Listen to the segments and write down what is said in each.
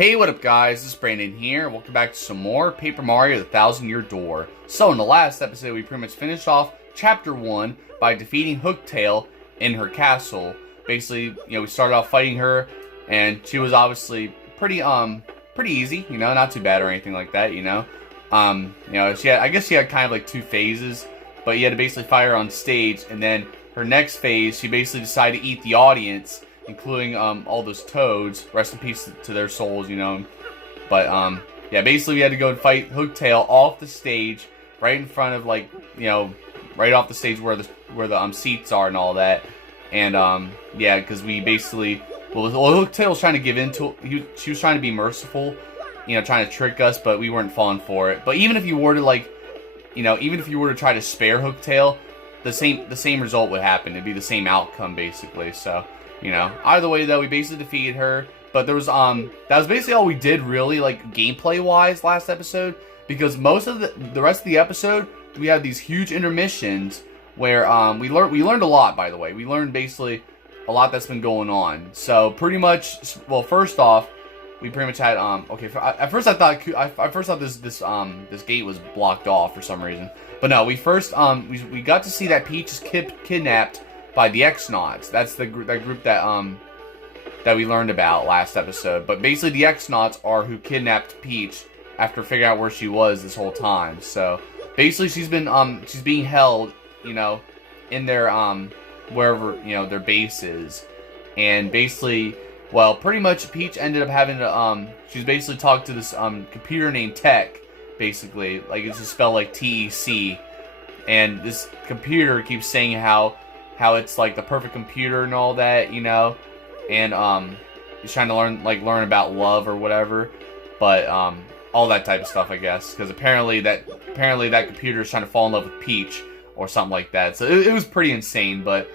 Hey, what up guys, this is Brandon here. Welcome back to some more Paper Mario The Thousand-Year Door. So in the last episode, we pretty much finished off Chapter 1 by defeating Hooktail in her castle. Basically, we started off fighting her, and she was obviously pretty easy, not too bad or anything like that, I guess she had kind of like two phases, but you had to basically fight her on stage, and then her next phase, she basically decided to eat the audience, including all those toads. Rest in peace to their souls, But yeah, basically we had to go and fight Hooktail off the stage, right in front of right off the stage where the seats are and all that. And yeah, because we basically Hooktail was trying to give in to she was trying to be merciful, trying to trick us, but we weren't falling for it. But even if you were to even if you were to try to spare Hooktail, the same result would happen. It'd be the same outcome basically. So. Either way though, we basically defeated her, but there was that was basically all we did really, gameplay wise last episode, because most of the rest of the episode we had these huge intermissions where we learned a lot. By the way, we learned basically a lot that's been going on. So pretty much, well, first off, we pretty much had at first I thought this gate was blocked off for some reason, but no, we we got to see that Peach is kidnapped by the X-Nauts. That's that group that we learned about last episode. But basically the X-Nauts are who kidnapped Peach after figuring out where she was this whole time. So basically she's being held, in their wherever, their base is. And basically, well, pretty much Peach ended up having to she's basically talked to this computer named Tech, basically. Like, it's just spelled like TEC. And this computer keeps saying how it's like the perfect computer and all that, and he's trying to learn about love or whatever, but all that type of stuff, I guess, because apparently that computer is trying to fall in love with Peach or something like that. So it was pretty insane, but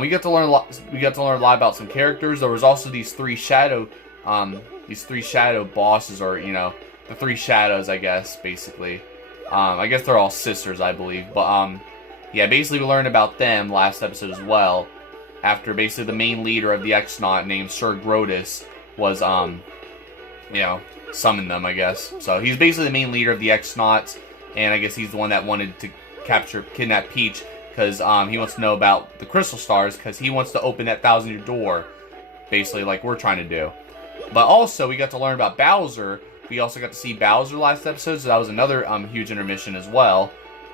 we got to learn a lot. We got to learn a lot about some characters. There was also these three shadow bosses, or the three shadows, I guess, basically. I guess they're all sisters, I believe, but yeah, basically we learned about them last episode as well, after basically the main leader of the X-Naut named Sir Grotus was, summoned them, I guess. So he's basically the main leader of the X-Nauts, and I guess he's the one that wanted to kidnap Peach, because he wants to know about the Crystal Stars, because he wants to open that thousand-year door, basically like we're trying to do. But also, we got to learn about Bowser. We also got to see Bowser last episode, so that was another huge intermission as well.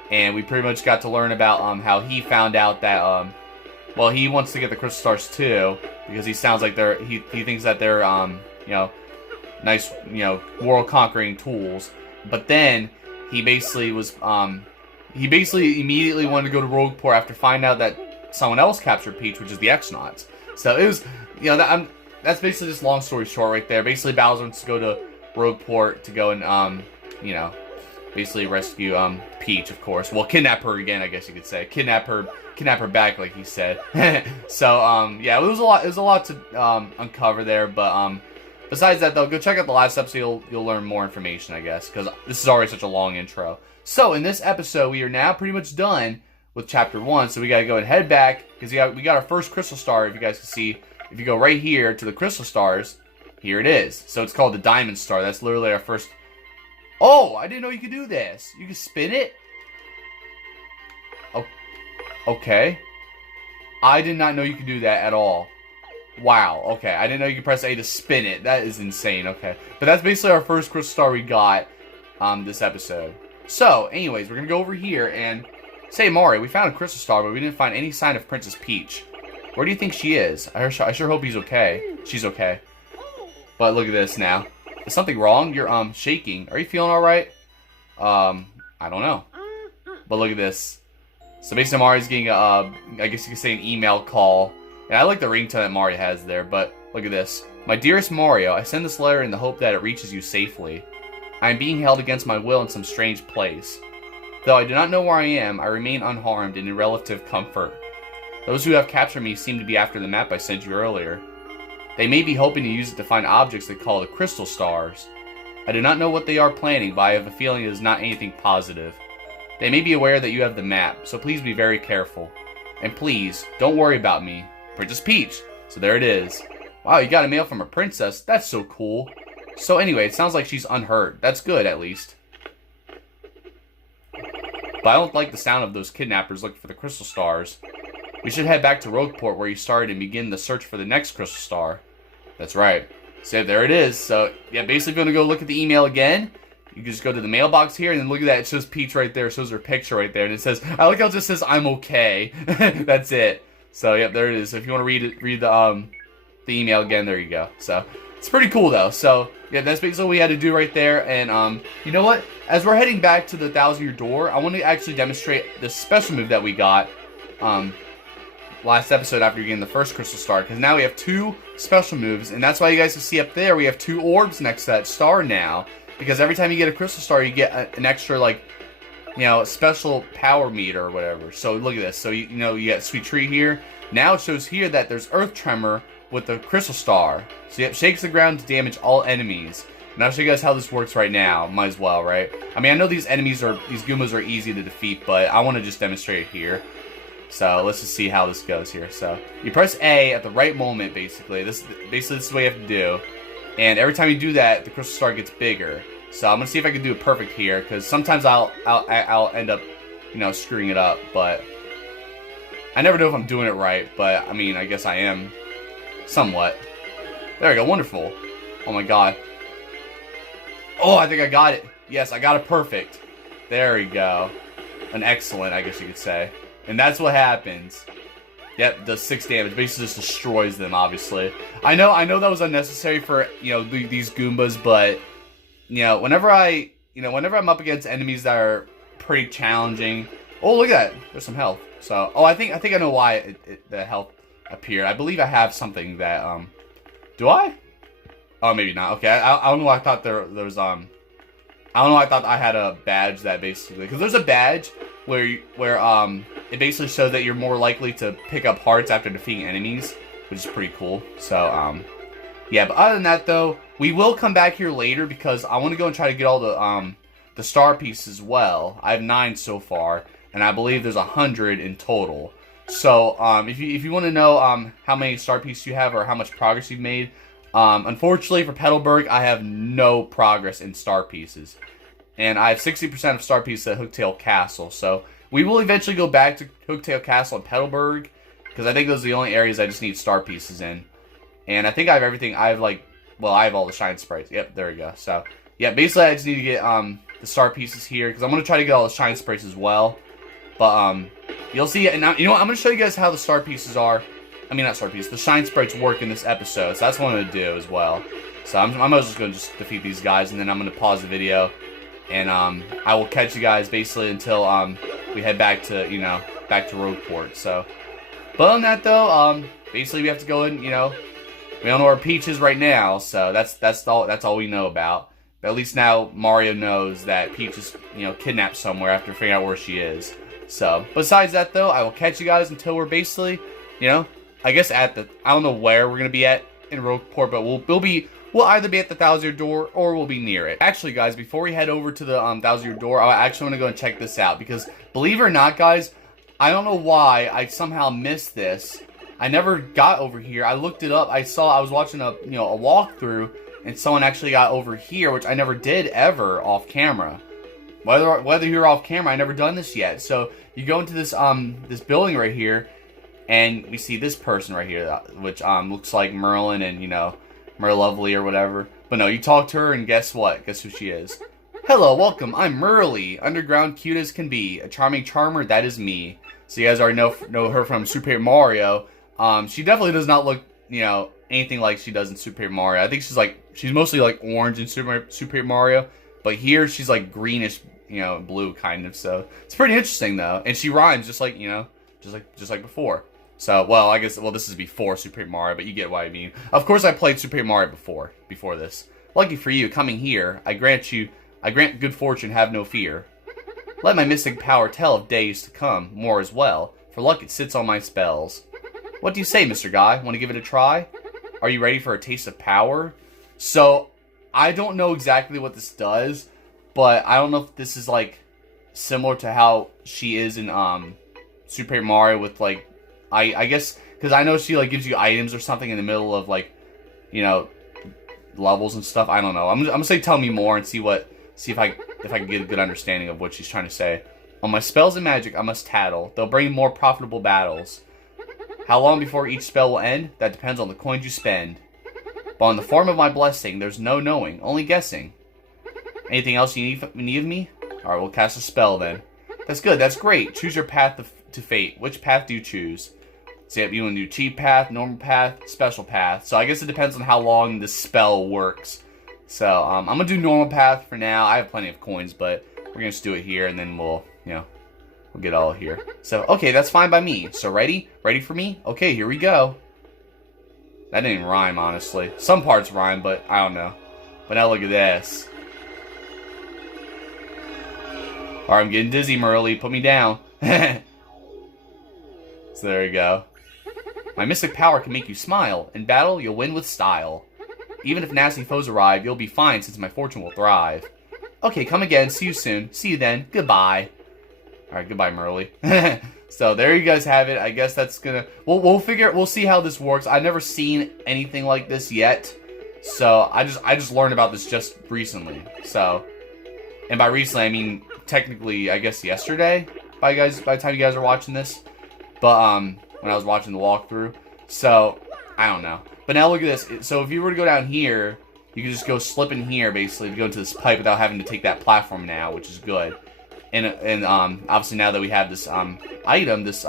And we pretty much got to learn about how he found out that well, he wants to get the Crystal Stars too, because he sounds like he thinks that they're nice, world conquering tools. But then he basically immediately wanted to go to Rogueport after finding out that someone else captured Peach, which is the X-Nauts. So it was that's basically just long story short right there. Basically Bowser wants to go to Rogueport to go and basically rescue Peach, of course. Well, kidnap her again, I guess you could say. Kidnap her back, like he said. So yeah, it was a lot to uncover there. But besides that, though, go check out the last episode. You'll learn more information, I guess, because this is already such a long intro. So in this episode, we are now pretty much done with Chapter 1. So we gotta go and head back, because we got our first Crystal Star. If you guys can see, if you go right here to the Crystal Stars, here it is. So it's called the Diamond Star. That's literally our first. Oh, I didn't know you could do this. You can spin it? Oh, okay. I did not know you could do that at all. Wow, okay. I didn't know you could press A to spin it. That is insane, okay. But that's basically our first Crystal Star we got this episode. So, anyways, we're going to go over here and say, Mario, we found a Crystal Star, but we didn't find any sign of Princess Peach. Where do you think she is? I sure hope he's okay. She's okay. But look at this now. Is something wrong? You're shaking. Are you feeling alright? I don't know. But look at this. So basically Mario's getting I guess you could say an email call. And I like the ringtone that Mario has there, but look at this. My dearest Mario, I send this letter in the hope that it reaches you safely. I am being held against my will in some strange place. Though I do not know where I am, I remain unharmed and in relative comfort. Those who have captured me seem to be after the map I sent you earlier. They may be hoping to use it to find objects they call the Crystal Stars. I do not know what they are planning, but I have a feeling it is not anything positive. They may be aware that you have the map, so please be very careful. And please, don't worry about me. Princess Peach. So there it is. Wow, you got a mail from a princess. That's so cool. So anyway, it sounds like she's unhurt. That's good, at least. But I don't like the sound of those kidnappers looking for the crystal stars. We should head back to Rogueport where you started and begin the search for the next crystal star. That's right. So there it is. So yeah, basically if you want to go look at the email again, you can just go to the mailbox here and then look at that. It shows Peach right there. It shows her picture right there. And it says, I like how it just says, I'm okay. That's it. So yep, there it is. So if you want to read the email again, there you go. So it's pretty cool though. So yeah, that's basically what we had to do right there. And you know what? As we're heading back to the 1,000-year door, I want to actually demonstrate the special move that we got last episode after getting the first crystal star. Because now we have 2 special moves, and that's why you guys can see up there we have 2 orbs next to that star now. Because every time you get a crystal star, you get an extra, like, you know, special power meter or whatever. So look at this. So you know you got Sweet Tree here. Now it shows here that there's Earth Tremor with the crystal star. So it shakes the ground to damage all enemies. And I'll show you guys how this works right now. Might as well, right? I mean, I know these Goombas are easy to defeat, but I want to just demonstrate it here. So let's just see how this goes here. So you press A at the right moment, basically. This is what you have to do. And every time you do that, the crystal star gets bigger. So I'm gonna see if I can do it perfect here, because sometimes I'll end up, you know, screwing it up. But I never know if I'm doing it right. But I mean, I guess I am, somewhat. There we go. Wonderful. Oh my god. Oh, I think I got it. Yes, I got it perfect. There we go. An excellent, I guess you could say. And that's what happens. Yep, does 6 damage. Basically just destroys them, obviously. I know that was unnecessary for, you know, these Goombas, but, you know, whenever I'm up against enemies that are pretty challenging. Oh, look at that. There's some health. So, oh, I think I know why the health appeared. I believe I have something that, do I? Oh, maybe not. Okay, I don't know why I thought there was, I don't know why I thought I had a badge that basically, because there's a badge where it basically shows that you're more likely to pick up hearts after defeating enemies, which is pretty cool. So, yeah, but other than that, though, we will come back here later because I want to go and try to get all the star pieces as well. I have 9 so far, and I believe there's 100 in total. So, if you want to know how many star pieces you have or how much progress you've made, unfortunately for Petalburg, I have no progress in star pieces. And I have 60% of star pieces at Hooktail Castle. So we will eventually go back to Hooktail Castle and Petalburg, because I think those are the only areas I just need star pieces in. And I think I have everything. I have I have all the Shine Sprites. Yep, there we go. So yeah, basically I just need to get the star pieces here, because I'm gonna try to get all the Shine Sprites as well. But you'll see. And now, you know what? I'm gonna show you guys how the star pieces are. I mean, not star pieces. The Shine Sprites work in this episode. So that's what I'm gonna do as well. So I'm just gonna defeat these guys, and then I'm gonna pause the video. And I will catch you guys basically until we head back to, you know, back to Rogueport. So, but other than that though, basically we have to go in, you know, we don't know where Peach is right now, so that's all we know about. But at least now Mario knows that Peach is, you know, kidnapped somewhere after figuring out where she is. So, besides that though, I will catch you guys until we're basically, you know, I guess I don't know where we're gonna be at in Rogueport, but we'll either be at the 1,000-year door or we'll be near it. Actually, guys, before we head over to the 1,000-year door, I actually want to go and check this out, because believe it or not, guys, I don't know why I somehow missed this. I never got over here. I looked it up. I was watching a walkthrough, and someone actually got over here, which I never did ever off camera. Whether you're off camera, I never done this yet. So you go into this this building right here, and we see this person right here, which looks like Merlin and, you know, Merlovely or whatever. But no, you talk to her and guess what? Guess who she is? Hello, welcome. I'm Merly, underground cute as can be. A charming charmer, that is me. So you guys already know her from Super Paper Mario. She definitely does not look, you know, anything like she does in Super Paper Mario. I think she's mostly like orange in Super Paper Mario. But here she's like greenish, you know, blue kind of. So it's pretty interesting though. And she rhymes just like, you know, just like before. So, well, I guess, this is before Super Paper Mario, but you get what I mean. Of course, I played Super Paper Mario before this. Lucky for you, coming here, I grant good fortune, have no fear. Let my mystic power tell of days to come, more as well, for luck it sits on my spells. What do you say, Mr. Guy? Want to give it a try? Are you ready for a taste of power? So, I don't know exactly what this does, but I don't know if this is, like, similar to how she is in, Super Paper Mario with, like, I guess, because I know she, like, gives you items or something in the middle of, like, you know, levels and stuff. I don't know. I'm gonna say tell me more and see if I can get a good understanding of what she's trying to say. On my spells and magic, I must tattle. They'll bring more profitable battles. How long before each spell will end? That depends on the coins you spend. But in the form of my blessing, there's no knowing, only guessing. Anything else you need of me? Alright, we'll cast a spell then. That's good, that's great. Choose your path to fate. Which path do you choose? So you want to do cheat path, normal path, special path. So I guess it depends on how long this spell works. So I'm going to do normal path for now. I have plenty of coins, but we're going to just do it here and then we'll get all here. So, okay, that's fine by me. So ready? Ready for me? Okay, here we go. That didn't even rhyme, honestly. Some parts rhyme, but I don't know. But now look at this. Alright, I'm getting dizzy, Merly. Put me down. So there you go. My mystic power can make you smile. In battle, you'll win with style. Even if nasty foes arrive, you'll be fine since my fortune will thrive. Okay, come again. See you soon. See you then. Goodbye. Alright, goodbye, Merly. So there you guys have it. I guess that's gonna... We'll see how this works. I've never seen anything like this yet. So I just learned about this just recently. So... And by recently, I mean, technically, I guess yesterday, by the time you guys are watching this. But, when I was watching the walkthrough. So, I don't know. But now look at this. So if you were to go down here, you can just go slip in here, basically, to go into this pipe without having to take that platform now, which is good. And obviously now that we have this, item, this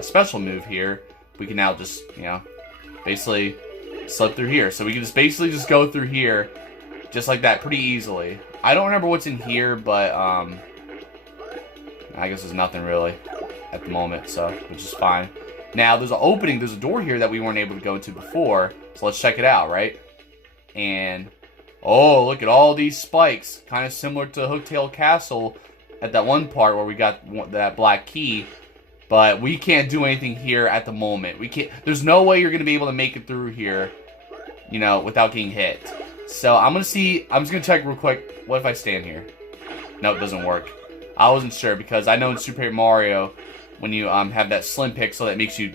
special move here, we can now just, basically slip through here. So we can just basically just go through here, just like that, pretty easily. I don't remember what's in here, but, I guess there's nothing really at the moment, so, which is fine. Now, there's an opening, there's a door here that we weren't able to go into before, so let's check it out, right? And, oh, look at all these spikes, kind of similar to Hooktail Castle at that one part where we got that black key, but we can't do anything here at the moment. We can't, there's no way you're going to be able to make it through here, without getting hit. So, I'm just going to check real quick, what if I stand here? No, it doesn't work. I wasn't sure, because I know in Super Mario, when you have that slim pixel that makes you,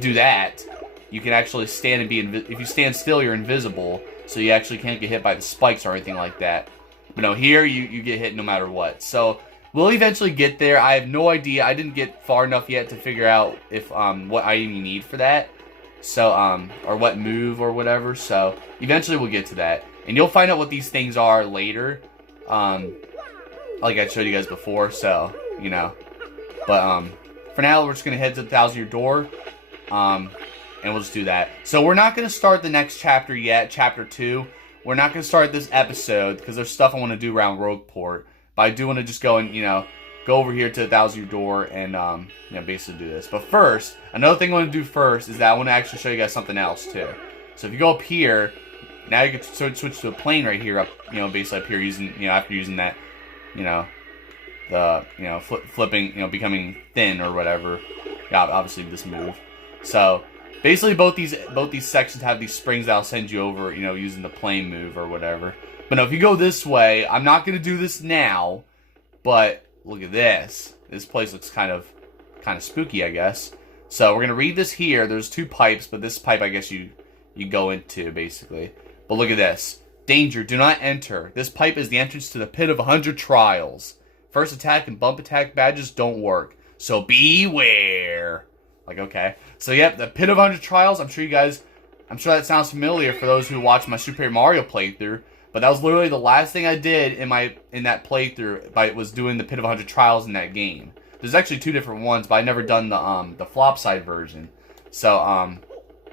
do that, you can actually stand and be if you stand still, you're invisible, so you actually can't get hit by the spikes or anything like that. But no, here you get hit no matter what. So we'll eventually get there. I have no idea. I didn't get far enough yet to figure out if what item you need for that. So or what move or whatever. So eventually we'll get to that, and you'll find out what these things are later. Like I showed you guys before. So but for now we're just gonna head to the 1,000-year door. And we'll just do that. So we're not going to start the next chapter yet, chapter 2. We're not going to start this episode because there's stuff I want to do around Rogueport. But I do want to just go and, go over here to the 1,000-year door and, basically do this. But first, another thing I want to do first is that I want to actually show you guys something else too. So if you go up here, now you can switch to a plane right here, up, basically up here using, after using that, flipping, becoming thin or whatever. Yeah, obviously this move. So basically, both these sections have these springs that'll send you over, using the plane move or whatever. But no, if you go this way, I'm not going to do this now, but look at this. This place looks kind of spooky, I guess. So we're going to read this here. There's 2 pipes, but this pipe, I guess you go into, basically. But look at this. Danger, do not enter. This pipe is the entrance to the pit of 100 trials. First attack and bump attack badges don't work, so beware. Like, okay. So, yep, the Pit of 100 Trials, I'm sure that sounds familiar for those who watch my Super Mario playthrough, but that was literally the last thing I did in that playthrough, was doing the Pit of 100 Trials in that game. There's actually 2 different ones, but I never done the flop side version. So,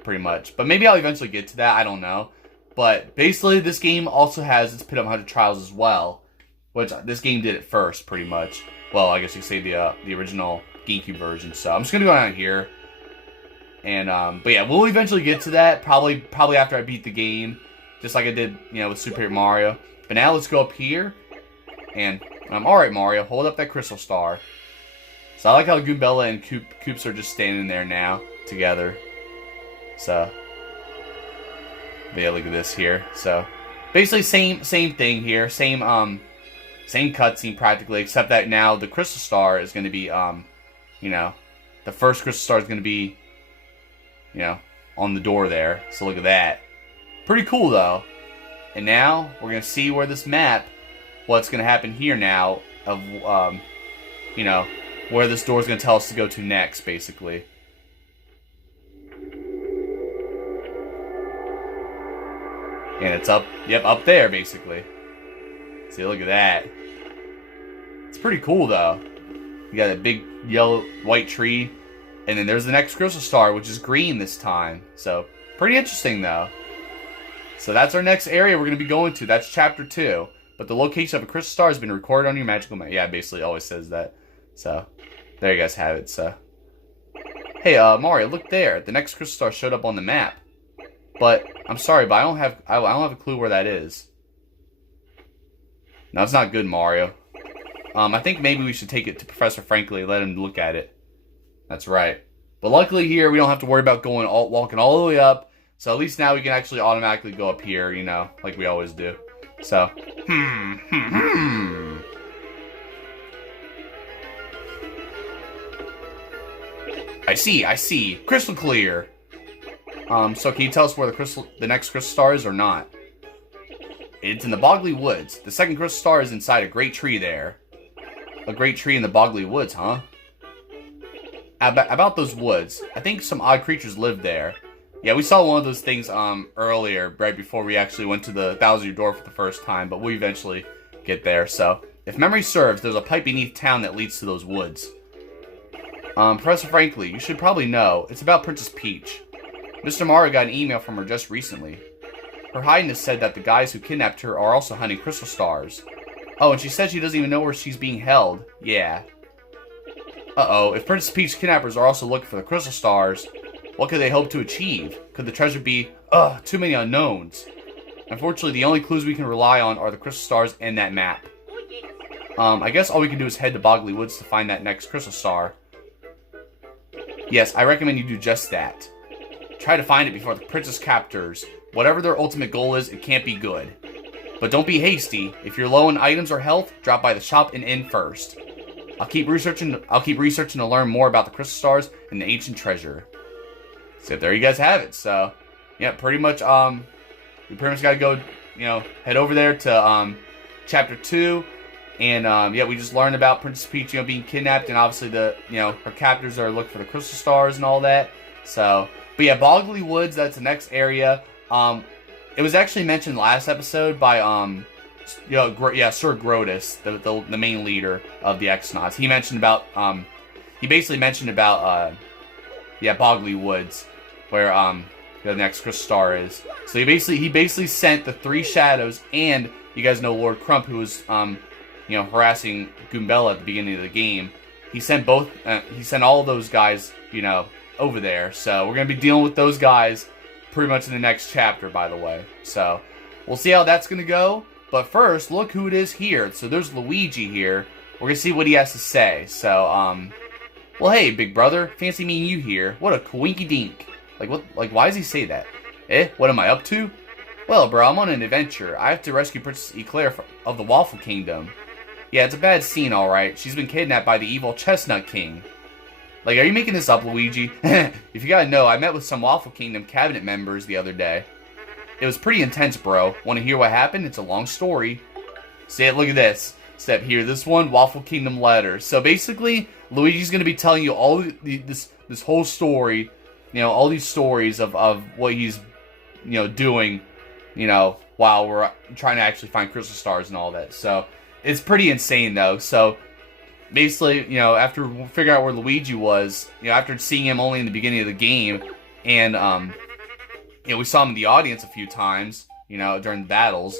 pretty much. But maybe I'll eventually get to that, I don't know. But, basically, this game also has its Pit of 100 Trials as well, which this game did it first, pretty much. Well, I guess you could say the original GateKeeper version. So I'm just gonna go down here, and but yeah, we'll eventually get to that. Probably after I beat the game, just like I did, with Super Mario. But now let's go up here, and all right, Mario, hold up that crystal star. So I like how Goombella and Koops are just standing there now together. So, but yeah, look at this here. So basically, same thing here. Same cutscene practically, except that now the crystal star is going to be the first crystal star is going to be, on the door there. So look at that. Pretty cool, though. And now, we're going to see where this map, what's going to happen here now, of, you know, where this door is going to tell us to go to next, basically. And it's up, yep, up there, basically. See, look at that. It's pretty cool, though. You got a big yellow, white tree. And then there's the next crystal star, which is green this time. So, pretty interesting, though. So that's our next area we're going to be going to. That's chapter 2. But the location of a crystal star has been recorded on your magical map. Yeah, basically always says that. So, there you guys have it. So, hey, Mario, look there. The next crystal star showed up on the map. But I'm sorry, but I don't have a clue where that is. No, it's not good, Mario. I think maybe we should take it to Professor Franklin and let him look at it. That's right. But luckily here, we don't have to worry about walking all the way up. So at least now we can actually automatically go up here, you know, like we always do. So, I see. Crystal clear. So can you tell us where the next crystal star is or not? It's in the Boggly Woods. The second crystal star is inside a great tree there. A great tree in the Boggly Woods, huh? About those woods, I think some odd creatures live there. Yeah, we saw one of those things earlier, right before we actually went to the 1,000-year door for the first time, but we'll eventually get there. So, if memory serves, there's a pipe beneath town that leads to those woods. Professor Franklin, you should probably know. It's about Princess Peach. Mr. Mario got an email from her just recently. Her Highness said that the guys who kidnapped her are also hunting crystal stars. Oh, and she said she doesn't even know where she's being held. Yeah. Uh-oh, if Princess Peach's kidnappers are also looking for the crystal stars, what could they hope to achieve? Could the treasure be, too many unknowns? Unfortunately, the only clues we can rely on are the crystal stars and that map. I guess all we can do is head to Boggly Woods to find that next crystal star. Yes, I recommend you do just that. Try to find it before the princess captors. Whatever their ultimate goal is, it can't be good. But don't be hasty. If you're low on items or health, drop by the shop and inn first. I'll keep researching to learn more about the crystal stars and the ancient treasure. So there you guys have it. So, yeah, pretty much, we pretty much got to go, you know, head over there to, chapter 2. And, yeah, we just learned about Princess Peach, you know, being kidnapped. And obviously her captors are looking for the crystal stars and all that. So, but yeah, Boggly Woods, that's the next area. It was actually mentioned last episode by, Sir Grotus, the main leader of the X-Nauts. He mentioned about, he basically mentioned about, Boggly Woods, where, the next crystal star is. So he basically sent the 3 shadows, and you guys know Lord Crump, who was, harassing Goombella at the beginning of the game. He sent all of those guys, over there. So we're going to be dealing with those guys pretty much in the next chapter, by the way. So we'll see how that's going to go. But first, look who it is here. So there's Luigi here. We're going to see what he has to say. So, well, hey, big brother. Fancy meeting you here. What a coinky dink. Why does he say that? What am I up to? Well, bro, I'm on an adventure. I have to rescue Princess Eclair of the Waffle Kingdom. Yeah, it's a bad scene, alright. She's been kidnapped by the evil Chestnut King. Are you making this up, Luigi? If you gotta know, I met with some Waffle Kingdom cabinet members the other day. It was pretty intense, bro. Want to hear what happened? It's a long story. See it? Look at this. Step here. This one, Waffle Kingdom letter. So basically, Luigi's gonna be telling you all this whole story. All these stories of what he's, doing, while we're trying to actually find crystal stars and all that. So it's pretty insane, though. So basically, after we figure out where Luigi was, after seeing him only in the beginning of the game, and, we saw him in the audience a few times, during the battles,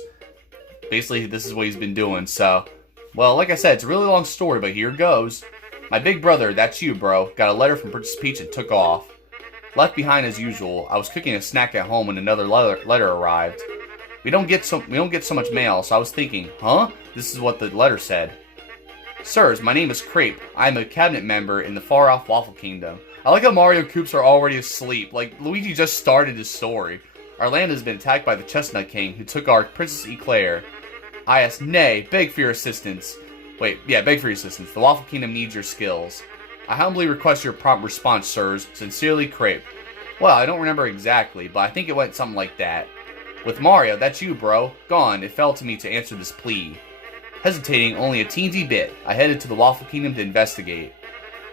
basically, this is what he's been doing. So, well, like I said, it's a really long story, but here it goes. My big brother, that's you, bro, got a letter from Princess Peach and took off. Left behind as usual, I was cooking a snack at home when another letter arrived. We don't get so much mail, so I was thinking, huh? This is what the letter said. Sirs, my name is Crepe. I am a cabinet member in the far-off Waffle Kingdom. I like how Mario Koops are already asleep. Luigi just started his story. Our land has been attacked by the Chestnut King, who took our Princess Eclair. I asked, nay, beg for your assistance. Beg for your assistance. The Waffle Kingdom needs your skills. I humbly request your prompt response, sirs. Sincerely, Crepe. Well, I don't remember exactly, but I think it went something like that. With Mario, that's you, bro. Gone, it fell to me to answer this plea. Hesitating only a teensy bit, I headed to the Waffle Kingdom to investigate.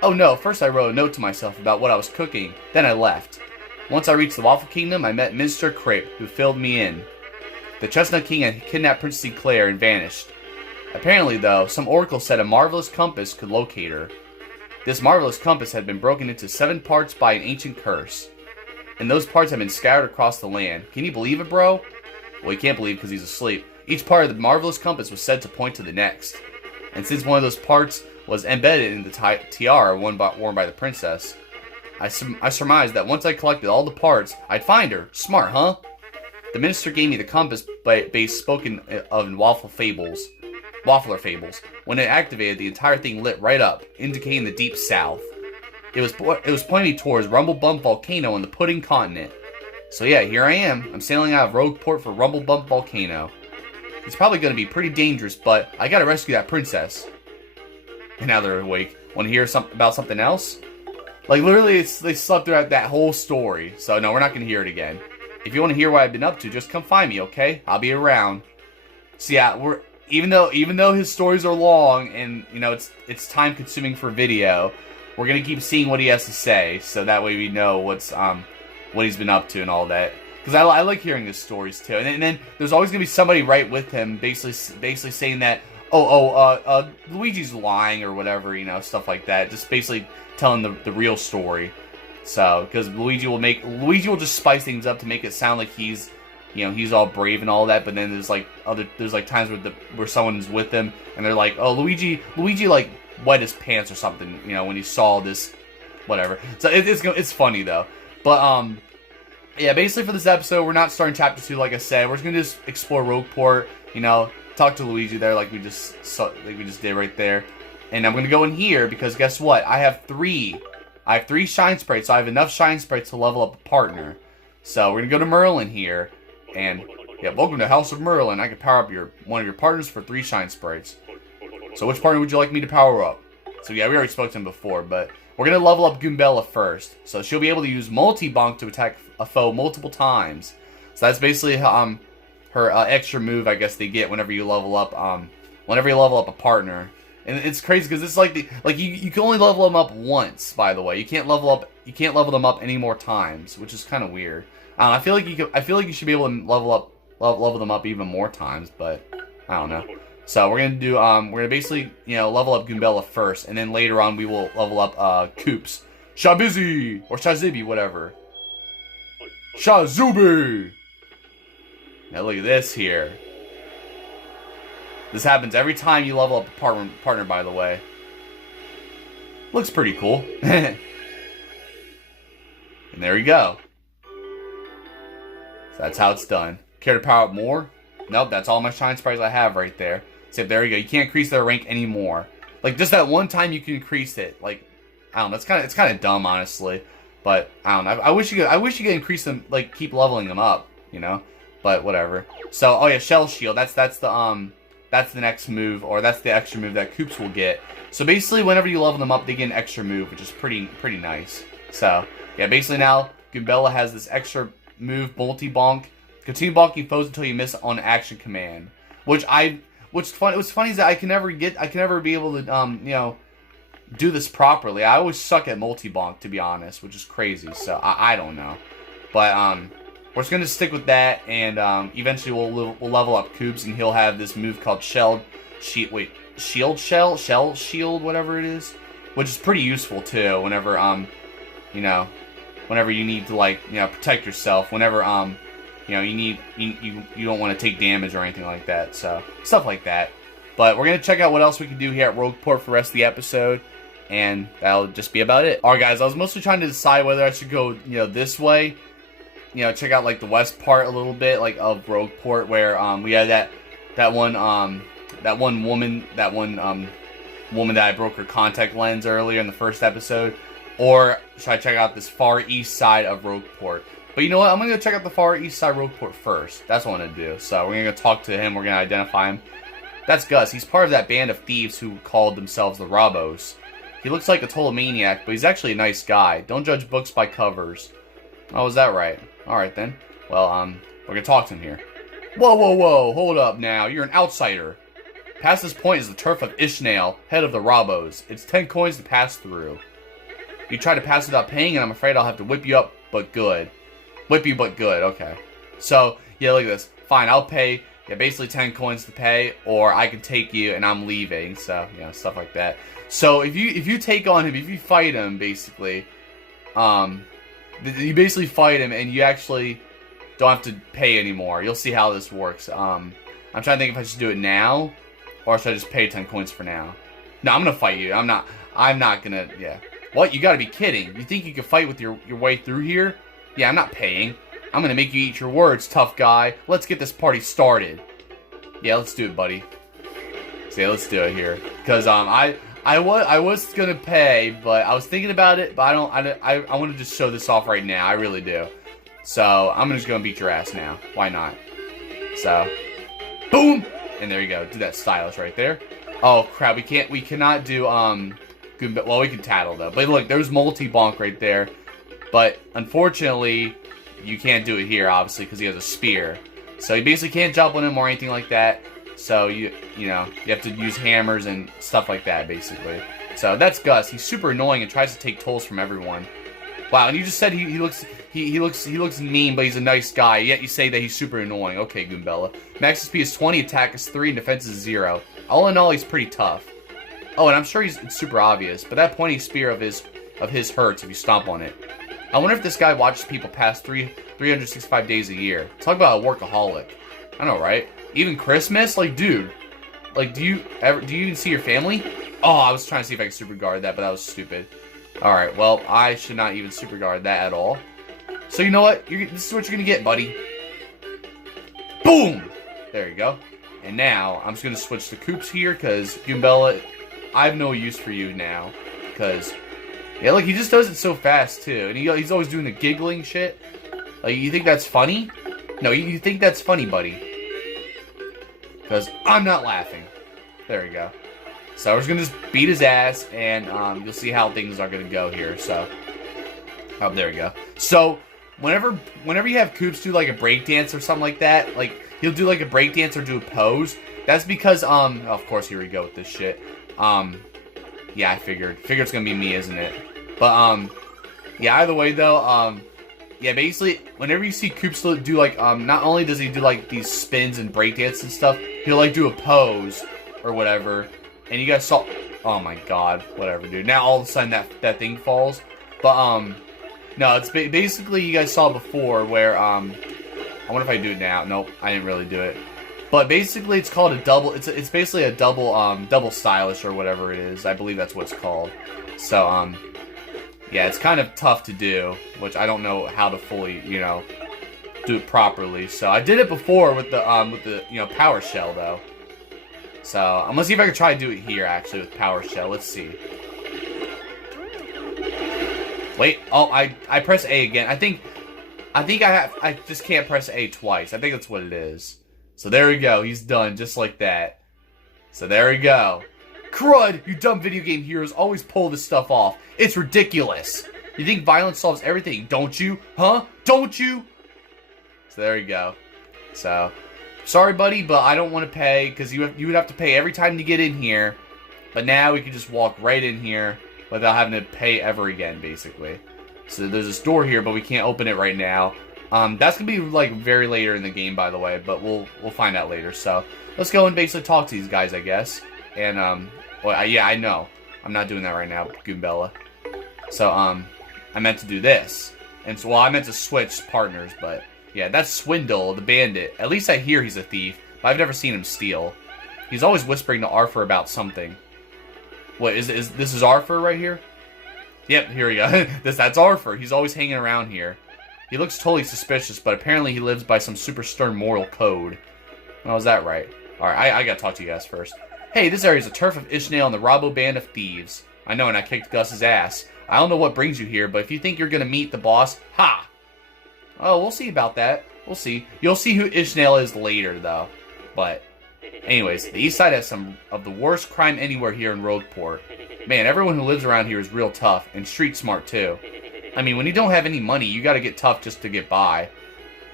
Oh no, first I wrote a note to myself about what I was cooking, then I left. Once I reached the Waffle Kingdom, I met Mr. Crepe, who filled me in. The Chestnut King had kidnapped Princess Eclair and vanished. Apparently, though, some oracle said a marvelous compass could locate her. This marvelous compass had been broken into 7 parts by an ancient curse, and those parts have been scattered across the land. Can you believe it, bro? Well, he can't believe because he's asleep. Each part of the marvelous compass was said to point to the next, and since one of those parts was embedded in the tiara worn by the princess, I surmised that once I collected all the parts, I'd find her. Smart, huh? The minister gave me the compass base spoken of in Waffler Fables. When it activated, the entire thing lit right up, indicating the deep south. It was pointing towards Rumblebump Volcano on the Pudding Continent. So yeah, here I am. I'm sailing out of Rogueport for Rumblebump Volcano. It's probably going to be pretty dangerous, but I gotta rescue that princess. And now they're awake. Want to hear about something else? Like, literally, they slept throughout that whole story. So, no, we're not going to hear it again. If you want to hear what I've been up to, just come find me, okay? I'll be around. So, yeah, even though his stories are long and, you know, it's time-consuming for video, we're going to keep seeing what he has to say. So that way we know what he's been up to and all that. Because I like hearing his stories, too. And then there's always going to be somebody right with him basically saying that, Luigi's lying or whatever, you know, stuff like that. Just basically telling the real story. So, because Luigi will just spice things up to make it sound like he's all brave and all that. But then there's like times where someone's with him and they're like, oh, Luigi like wet his pants or something, you know, when he saw this, whatever. So it's funny though. But yeah, basically for this episode, we're not starting chapter 2, like I said. We're just gonna explore Rogueport, you know. Talk to Luigi there like we just did right there. And I'm going to go in here because guess what? I have 3 Shine Sprites, so I have enough Shine Sprites to level up a partner. So we're going to go to Merlin here. And yeah, welcome to House of Merlin. I can power up one of your partners for 3 Shine Sprites. So which partner would you like me to power up? So yeah, we already spoke to him before, but we're going to level up Goombella first. So she'll be able to use Multibonk to attack a foe multiple times. So that's basically her extra move, I guess, they get whenever you level up a partner. And it's crazy because it's like you can only level them up once, by the way. You can't level them up any more times, which is kind of weird. I feel like you should be able to level them up even more times, but I don't know. So we're gonna basically, you know, level up Goombella first, and then later on we will level up Koops. Shabizi or Shazibi, whatever. Shazubi. Now look at this here. This happens every time you level up a partner, by the way. Looks pretty cool. And there you go. So that's how it's done. Care to power up more? Nope, that's all my Shine Sprites I have right there. So there you go. You can't increase their rank anymore. Like, just that one time you can increase it. Like, I don't know. It's kind of dumb, honestly. But I don't know. I wish you could increase them. Like, keep leveling them up. You know. But whatever. So, oh yeah, Shell Shield. That's the next move, or that's the extra move that Koops will get. So basically, whenever you level them up, they get an extra move, which is pretty nice. So yeah, basically now Goombella has this extra move, Multibonk. Continue bonking foes until you miss on action command. What's funny is that I can never be able to you know, do this properly. I always suck at Multibonk, to be honest, which is crazy. So I don't know, but we're just going to stick with that, and eventually we'll level up Koops, and he'll have this move called Shield Shield, whatever it is, which is pretty useful too. Whenever you know, whenever you need to, like, you know, protect yourself. Whenever you know, you don't want to take damage or anything like that. So stuff like that. But we're gonna check out what else we can do here at Rogueport for the rest of the episode, and that'll just be about it. All right, guys, I was mostly trying to decide whether I should go, you know, this way. You know, check out like the west part a little bit, like of Rogueport, where we had that one woman that I broke her contact lens earlier in the first episode, or should I check out this far east side of Rogueport? But you know what? I'm gonna go check out the far east side of Rogueport first. That's what I'm gonna do. So we're gonna go talk to him. We're gonna identify him. That's Gus. He's part of that band of thieves who called themselves the Robos. He looks like a total maniac, but he's actually a nice guy. Don't judge books by covers. Oh, is that right? Alright then. Well, We're gonna talk to him here. Whoa, whoa, whoa, hold up now. You're an outsider. Past this point is the turf of Ishnael, head of the Robos. It's 10 coins to pass through. You try to pass without paying, and I'm afraid I'll have to whip you up, but good. Whip you, but good, okay. So, yeah, look at this. Fine, I'll pay, yeah, basically 10 coins to pay, or I can take you and I'm leaving, so, you know, stuff like that. So, if you take on him, if you fight him, basically, you basically fight him, and you actually don't have to pay anymore. You'll see how this works. I'm trying to think if I should do it now, or should I just pay 10 coins for now? No, I'm gonna fight you. I'm not gonna, yeah. What? You gotta be kidding. You think you can fight with your way through here? Yeah, I'm not paying. I'm gonna make you eat your words, tough guy. Let's get this party started. Yeah, let's do it, buddy. So yeah, let's do it here. Because, I was gonna pay, but I was thinking about it, but I want to just show this off right now. I really do. So, I'm just gonna beat your ass now. Why not? So, boom! And there you go. Do that stylish right there. Oh, crap. We cannot do, Goombella. Well, we can tattle, though. But look, there's Multibonk right there. But, unfortunately, you can't do it here, obviously, because he has a spear. So, you basically can't jump on him or anything like that. So, you know, you have to use hammers and stuff like that, basically. So, that's Gus. He's super annoying and tries to take tolls from everyone. Wow, and you just said he looks mean, but he's a nice guy. Yet you say that he's super annoying. Okay, Goombella. Max SP is 20, attack is 3, and defense is 0. All in all, he's pretty tough. Oh, and I'm sure it's super obvious, but that pointy spear of his hurts if you stomp on it. I wonder if this guy watches people pass 365 days a year. Talk about a workaholic. I know, right? Even Christmas? Like, dude. Like, do you even see your family? Oh, I was trying to see if I could super guard that, but that was stupid. Alright, well, I should not even super guard that at all. So, you know what? This is what you're gonna get, buddy. Boom! There you go. And now, I'm just gonna switch to Koops here, because Goombella, I have no use for you now. Because, yeah, look, he just does it so fast, too. And he's always doing the giggling shit. Like, you think that's funny? No, you think that's funny, buddy. Because I'm not laughing. There we go. So we're just going to just beat his ass, and you'll see how things are going to go here. So, oh, there we go. So, whenever you have Koops do like a breakdance or something like that, like, he'll do like a breakdance or do a pose, that's because, oh, of course, here we go with this shit. Yeah, I figured it's going to be me, isn't it? But, yeah, either way, though, yeah, basically, whenever you see Koops do, like, not only does he do, like, these spins and breakdance and stuff, he'll, like, do a pose or whatever. And you guys saw... Oh, my God. Whatever, dude. Now, all of a sudden, that thing falls. But, no, it's basically, you guys saw before where, I wonder if I do it now. Nope, I didn't really do it. But, basically, it's called a double... It's basically a double stylish or whatever it is. I believe that's what it's called. So, yeah, it's kind of tough to do, which I don't know how to fully, you know, do it properly. So I did it before with the you know, power shell though. So I'm gonna see if I can try to do it here actually with power shell. Let's see. Wait, oh, I press A again. I think I just can't press A twice. I think that's what it is. So there we go. He's done just like that. So there we go. Crud! You dumb video game heroes always pull this stuff off. It's ridiculous. You think violence solves everything, don't you? Huh? Don't you? So there you go. So, sorry buddy, but I don't want to pay, because you would have to pay every time to get in here. But now we can just walk right in here without having to pay ever again, basically. So there's this door here, but we can't open it right now. That's going to be, like, very later in the game, by the way, but we'll find out later. So, let's go and basically talk to these guys, I guess. And, well, yeah, I know. I'm not doing that right now, Goombella. So, I meant to do this. And so, well, I meant to switch partners, but, yeah, that's Swindle, the bandit. At least I hear he's a thief, but I've never seen him steal. He's always whispering to Arthur about something. What, this is Arthur right here? Yep, here we go. That's Arthur. He's always hanging around here. He looks totally suspicious, but apparently he lives by some super stern moral code. Oh, is that right? Alright, I gotta talk to you guys first. Hey, this area is the turf of Ishnael and the Robo Band of Thieves. I know, and I kicked Gus's ass. I don't know what brings you here, but if you think you're gonna meet the boss, ha! Oh, we'll see about that. We'll see. You'll see who Ishnael is later, though. But, anyways, the east side has some of the worst crime anywhere here in Rogueport. Man, everyone who lives around here is real tough, and street smart, too. I mean, when you don't have any money, you gotta get tough just to get by.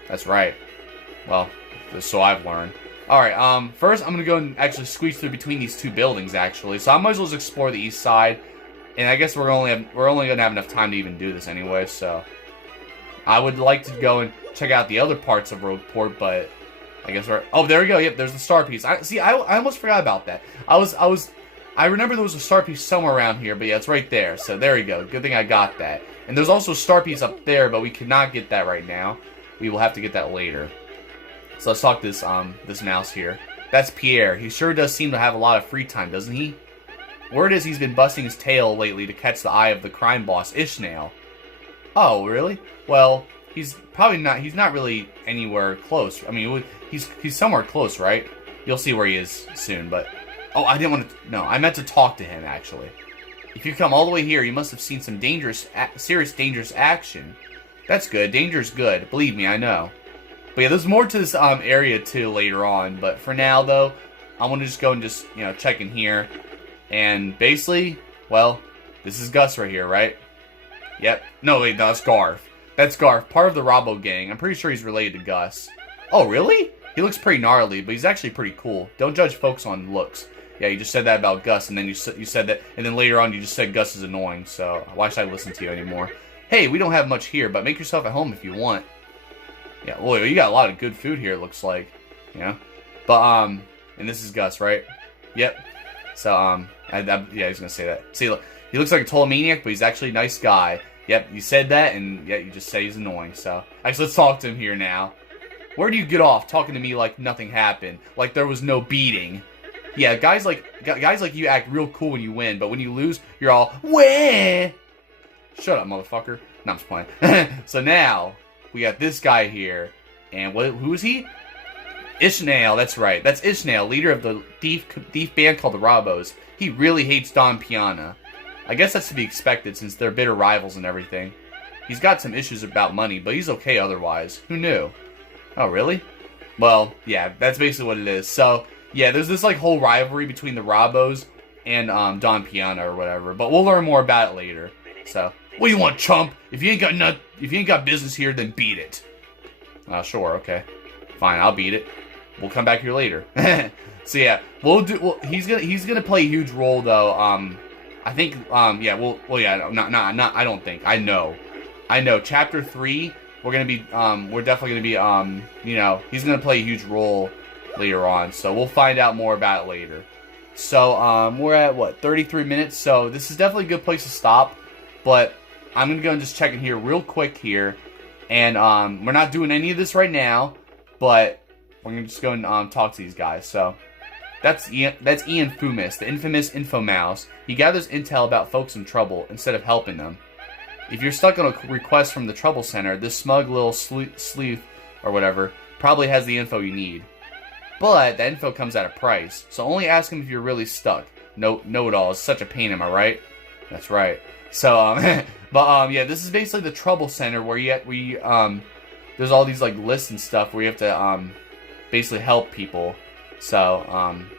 That's right. Well, so I've learned. Alright, first I'm gonna go and actually squeeze through between these two buildings, actually. So I might as well just explore the east side. And I guess we're only gonna have enough time to even do this anyway, so I would like to go and check out the other parts of Rogueport, but I guess we're... Oh, there we go. Yep, there's the star piece. I almost forgot about that. I remember there was a star piece somewhere around here, but yeah, it's right there. So there we go. Good thing I got that. And there's also a star piece up there, but we cannot get that right now. We will have to get that later. So let's talk to this mouse here. That's Pierre. He sure does seem to have a lot of free time, doesn't he? Word is he's been busting his tail lately to catch the eye of the crime boss, Ishmael. Oh, really? Well, he's not really anywhere close. I mean, he's somewhere close, right? You'll see where he is soon, but... Oh, I didn't want to... No, I meant to talk to him, actually. If you come all the way here, you must have seen some serious dangerous action. That's good. Danger's good. Believe me, I know. But yeah, there's more to this area, too, later on. But for now, though, I want to just go and just, check in here. And basically, well, this is Gus right here, right? Yep. No, wait, no, that's Garth. That's Garth, part of the Robo Gang. I'm pretty sure he's related to Gus. Oh, really? He looks pretty gnarly, but he's actually pretty cool. Don't judge folks on looks. Yeah, you just said that about Gus, and then you said that, and then later on you just said Gus is annoying, so why should I listen to you anymore? Hey, we don't have much here, but make yourself at home if you want. Yeah, well, you got a lot of good food here, it looks like. But, and this is Gus, right? Yep. So, yeah, he's gonna say that. See, look, he looks like a total maniac, but he's actually a nice guy. Yep, you said that, and yeah, you just said he's annoying, so. Actually, let's talk to him here now. Where do you get off talking to me like nothing happened? Like there was no beating? Yeah, guys like you act real cool when you win, but when you lose, you're all, wah! Shut up, motherfucker. No, I'm just playing. So now, we got this guy here, and who is he? Ishmael, that's right. That's Ishmael, leader of the thief band called the Robos. He really hates Don Piana. I guess that's to be expected since they're bitter rivals and everything. He's got some issues about money, but he's okay otherwise. Who knew? Oh, really? Well, yeah, that's basically what it is. So, yeah, there's this like whole rivalry between the Robos and Don Piana or whatever, but we'll learn more about it later. So, what do you want, chump? If you ain't got business here, then beat it. Sure, okay. Fine, I'll beat it. We'll come back here later. So yeah, he's gonna play a huge role though. I think yeah, I don't think. I know. Chapter 3, we're definitely gonna be he's gonna play a huge role later on. So we'll find out more about it later. So we're at what, 33 minutes. So this is definitely a good place to stop. But I'm gonna go and just check in here real quick here, and we're not doing any of this right now, but we're gonna just go and talk to these guys. So that's Ian Fumis, the infamous Info Mouse. He gathers intel about folks in trouble instead of helping them. If you're stuck on a request from the Trouble Center, this smug little sleuth or whatever probably has the info you need. But the info comes at a price, so only ask him if you're really stuck. Know-it-all is such a pain, am I right? That's right. So yeah, this is basically the Trouble Center where there's all these like lists and stuff where you have to basically help people. So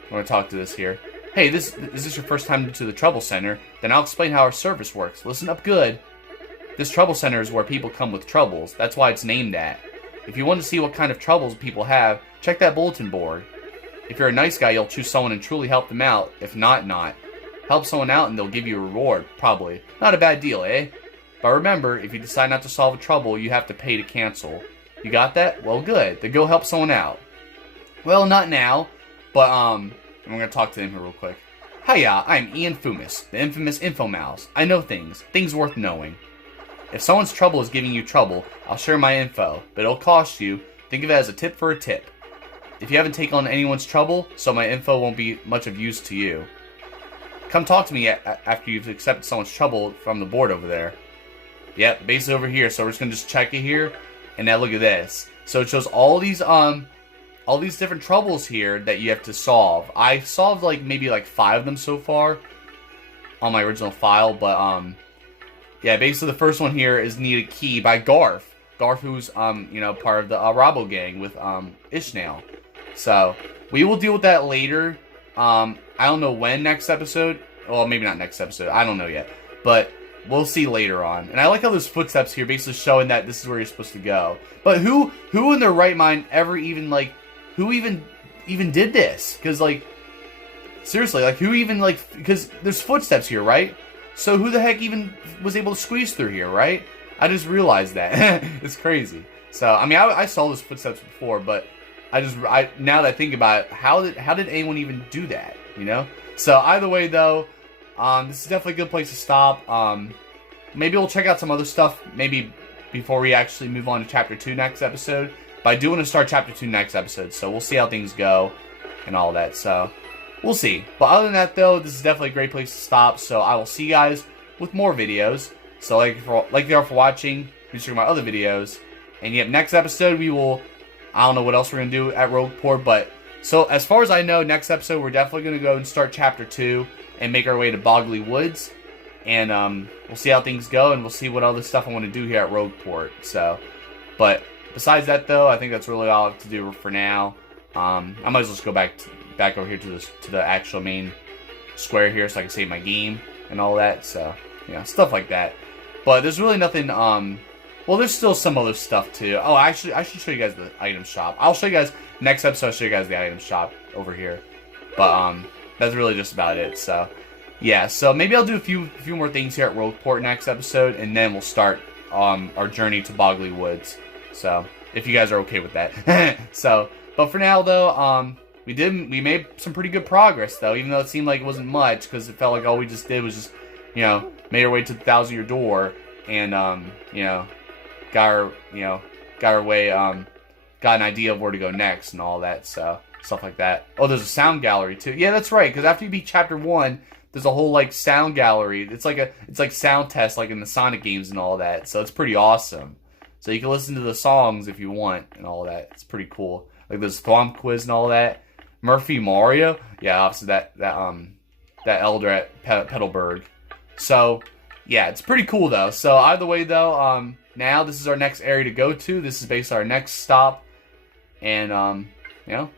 we're gonna talk to this here. Hey, is this your first time to the Trouble Center? Then I'll explain how our service works. Listen up good. This Trouble Center is where people come with troubles. That's why it's named that. If you want to see what kind of troubles people have, check that bulletin board. If you're a nice guy, you'll choose someone and truly help them out. If not. Help someone out and they'll give you a reward, probably. Not a bad deal, eh? But remember, if you decide not to solve a trouble, you have to pay to cancel. You got that? Well, good. Then go help someone out. Well, not now, but I'm gonna talk to him here real quick. Hiya, I'm Ian Fumis, the infamous Info Mouse. I know things worth knowing. If someone's trouble is giving you trouble, I'll share my info, but it'll cost you. Think of it as a tip for a tip. If you haven't taken on anyone's trouble, so my info won't be much of use to you. Come talk to me after you've accepted someone's trouble from the board over there. Yep, basically over here. So we're just gonna check it here, and now look at this. So it shows all these different troubles here that you have to solve. I solved maybe 5 of them so far on my original file, but yeah, basically the first one here is Need a Key by Garth. Garth, who's part of the Robo Gang with Ishmael. So we will deal with that later. I don't know when next episode. Well, maybe not next episode. I don't know yet. But we'll see later on. And I like how there's footsteps here, basically showing that this is where you're supposed to go. But who in their right mind ever even, like, who even did this? Because, like, seriously, like, who even, like, because there's footsteps here, right? So who the heck even was able to squeeze through here, right? I just realized that. It's crazy. So, I mean, I saw those footsteps before, but now that I think about it, how did anyone even do that, you know? So, either way, though, this is definitely a good place to stop. Maybe we'll check out some other stuff, maybe before we actually move on to Chapter 2 next episode. But I do want to start Chapter 2 next episode, so we'll see how things go and all that, so we'll see. But other than that, though, this is definitely a great place to stop, so I will see you guys with more videos. So, like you all for watching, be sure to my other videos. And yep, next episode we will, I don't know what else we're going to do at Rogueport, but so as far as I know, next episode we're definitely going to go and start Chapter 2 and make our way to Boggly Woods. And we'll see how things go, and we'll see what other stuff I want to do here at Rogueport. So, but besides that, though, I think that's really all I have to do for now. I might as well just go back over here to the actual main square here, so I can save my game and all that. So, yeah, stuff like that. But there's really nothing. Well, there's still some other stuff too. Oh, I should show you guys the item shop. I'll show you guys next episode. I'll show you guys the item shop over here. But that's really just about it. So, yeah. So maybe I'll do a few more things here at Rogueport next episode, and then we'll start our journey to Boggly Woods. So if you guys are okay with that. So, but for now though, we made some pretty good progress though, even though it seemed like it wasn't much, because it felt like all we just did was just, you know, made our way to the 1,000-year door, and you know, got our way, got an idea of where to go next and all that, so stuff like that. Oh, there's a sound gallery too. Yeah, that's right, because after you beat Chapter 1, there's a whole like sound gallery. It's like sound tests like in the Sonic games and all that. So it's pretty awesome. So you can listen to the songs if you want and all that. It's pretty cool. Like there's Thwomp Quiz and all that. Murphy Mario, yeah, obviously that elder at Petalburg. So yeah, it's pretty cool though. So either way though, now this is our next area to go to. This is basically our next stop, and you know,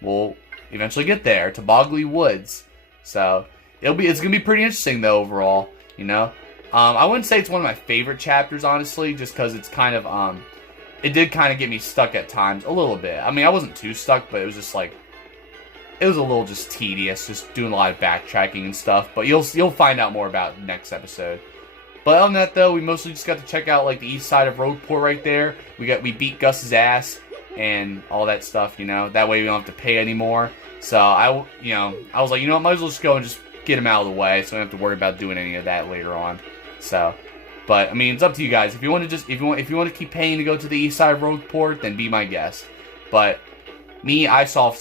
we'll eventually get there to Boggly Woods. So it's gonna be pretty interesting though overall. You know, I wouldn't say it's one of my favorite chapters honestly, just because it's kind of it did kind of get me stuck at times a little bit. I mean, I wasn't too stuck, but it was just like, it was a little just tedious, just doing a lot of backtracking and stuff. But you'll find out more about next episode. But other than that, though, we mostly just got to check out like the east side of Rogueport right there. We beat Gus's ass and all that stuff, you know. That way we don't have to pay anymore. So I was like, you know what, might as well just go and just get him out of the way, so I don't have to worry about doing any of that later on. So, but I mean, it's up to you guys. If you want to keep paying to go to the east side of Rogueport, then be my guest. But me, I solve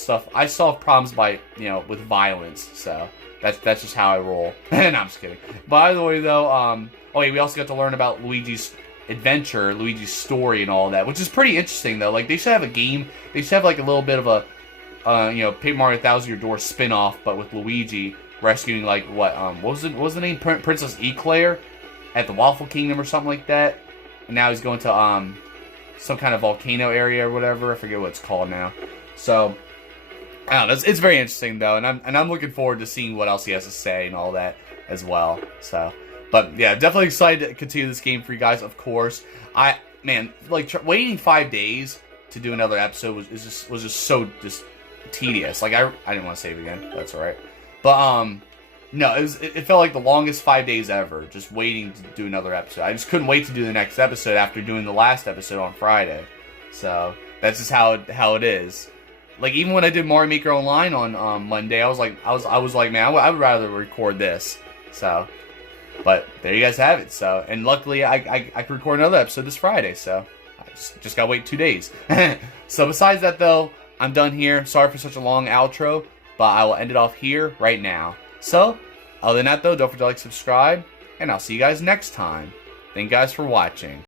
problems by, you know, with violence. So that's just how I roll. No, I'm just kidding. By the way, though, oh yeah, we also got to learn about Luigi's adventure, Luigi's story, and all that, which is pretty interesting though. Like they should have a game. They should have like a little bit of a, you know, Paper Mario 1,000-Year Door spin-off, but with Luigi rescuing like what was the name? Princess Eclair at the Waffle Kingdom or something like that. And now he's going to some kind of volcano area or whatever. I forget what it's called now. So I don't know. It's very interesting though, and I'm looking forward to seeing what else he has to say and all that as well. So, but yeah, definitely excited to continue this game for you guys. Of course, man, like waiting 5 days to do another episode was just so tedious. Like I didn't want to save again. That's all right. But no, it felt like the longest 5 days ever, just waiting to do another episode. I just couldn't wait to do the next episode after doing the last episode on Friday. So that's just how it is. Like even when I did Mario Maker Online on Monday, I was like, man, I would rather record this. So, but there you guys have it. So, and luckily I could record another episode this Friday. So I just gotta wait 2 days. So besides that though, I'm done here. Sorry for such a long outro, but I will end it off here right now. So, other than that though, don't forget to like, subscribe, and I'll see you guys next time. Thank you guys for watching.